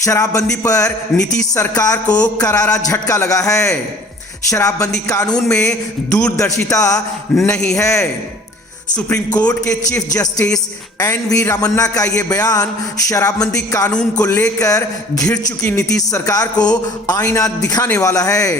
शराबबंदी पर नीतीश सरकार को करारा झटका लगा है। शराबबंदी कानून में दूरदर्शिता नहीं है। सुप्रीम कोर्ट के चीफ जस्टिस एन.वी. रामन्ना का यह बयान शराबबंदी कानून को लेकर घिर चुकी नीतीश सरकार को आईना दिखाने वाला है।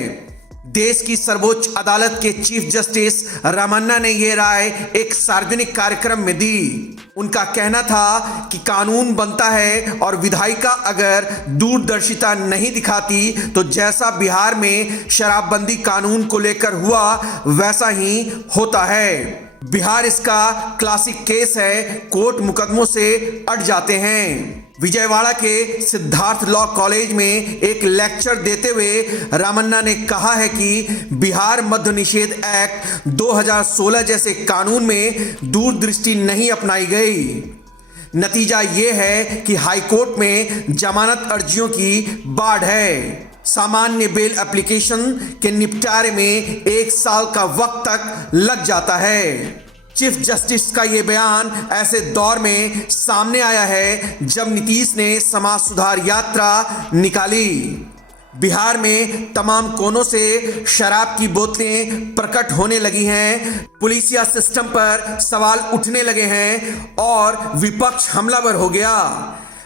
देश की सर्वोच्च अदालत के चीफ जस्टिस रामन्ना ने यह राय एक सार्वजनिक कार्यक्रम में दी। उनका कहना था कि कानून बनता है और विधायिका अगर दूरदर्शिता नहीं दिखाती तो जैसा बिहार में शराबबंदी कानून को लेकर हुआ वैसा ही होता है। बिहार इसका क्लासिक केस है, कोर्ट मुकदमों से अट जाते हैं। विजयवाड़ा के सिद्धार्थ लॉ कॉलेज में एक लेक्चर देते हुए रामन्ना ने कहा है कि बिहार मद्य निषेध एक्ट 2016 जैसे कानून में दूरदृष्टि नहीं अपनाई गई। नतीजा ये है कि हाईकोर्ट में जमानत अर्जियों की बाढ़ है। सामान्य बेल एप्लीकेशन के निपटारे में 1 साल का वक्त तक लग जाता है। चीफ जस्टिस का यह बयान ऐसे दौर में सामने आया है जब नीतीश ने समाज सुधार यात्रा निकाली। बिहार में तमाम कोनों से शराब की बोतलें प्रकट होने लगी हैं, पुलिसिया सिस्टम पर सवाल उठने लगे हैं और विपक्ष हमलावर हो गया।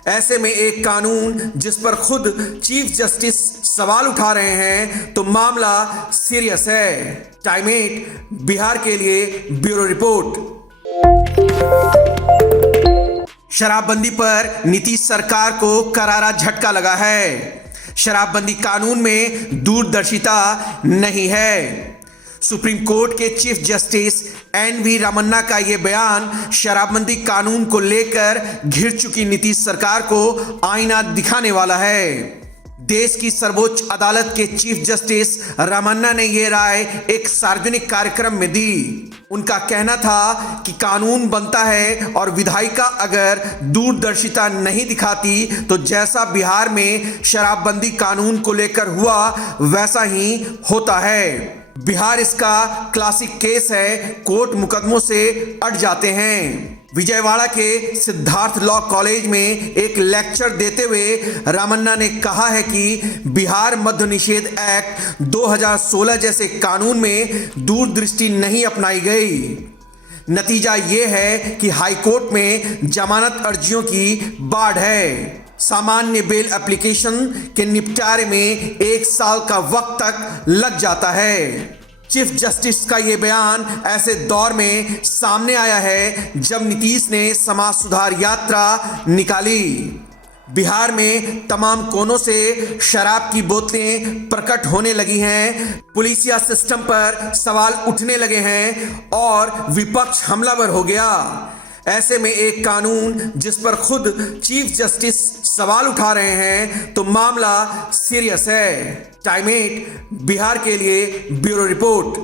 ऐसे में एक कानून जिस पर खुद चीफ जस्टिस सवाल उठा रहे हैं तो मामला सीरियस है। टाइम 8 बिहार के लिए ब्यूरो रिपोर्ट। शराबबंदी पर नीतीश सरकार को करारा झटका लगा है। शराबबंदी कानून में दूरदर्शिता नहीं है। सुप्रीम कोर्ट के चीफ जस्टिस एन.वी. रामन्ना का यह बयान शराबबंदी कानून को लेकर घिर चुकी नीतीश सरकार को आईना दिखाने वाला है। देश की सर्वोच्च अदालत के चीफ जस्टिस रामन्ना ने यह राय एक सार्वजनिक कार्यक्रम में दी। उनका कहना था कि कानून बनता है और विधायिका अगर दूरदर्शिता नहीं दिखाती तो जैसा बिहार में शराबबंदी कानून को लेकर हुआ वैसा ही होता है। बिहार इसका क्लासिक केस है, कोर्ट मुकदमों से अट जाते हैं। विजयवाड़ा के सिद्धार्थ लॉ कॉलेज में एक लेक्चर देते हुए रामन्ना ने कहा है कि बिहार मद्य निषेध एक्ट 2016 जैसे कानून में दूरदृष्टि नहीं अपनाई गई। नतीजा ये है कि हाईकोर्ट में जमानत अर्जियों की बाढ़ है। सामान्य बेल एप्लीकेशन के निपटारे में 1 साल का वक्त तक लग जाता है। चीफ जस्टिस का यह बयान ऐसे दौर में सामने आया है जब नीतीश ने समाज सुधार यात्रा निकाली। बिहार में तमाम कोनों से शराब की बोतलें प्रकट होने लगी हैं, पुलिसिया सिस्टम पर सवाल उठने लगे हैं और विपक्ष हमलावर हो गया। ऐसे में एक कानून जिस पर खुद चीफ जस्टिस सवाल उठा रहे हैं तो मामला सीरियस है। टाइम 8 बिहार के लिए ब्यूरो रिपोर्ट।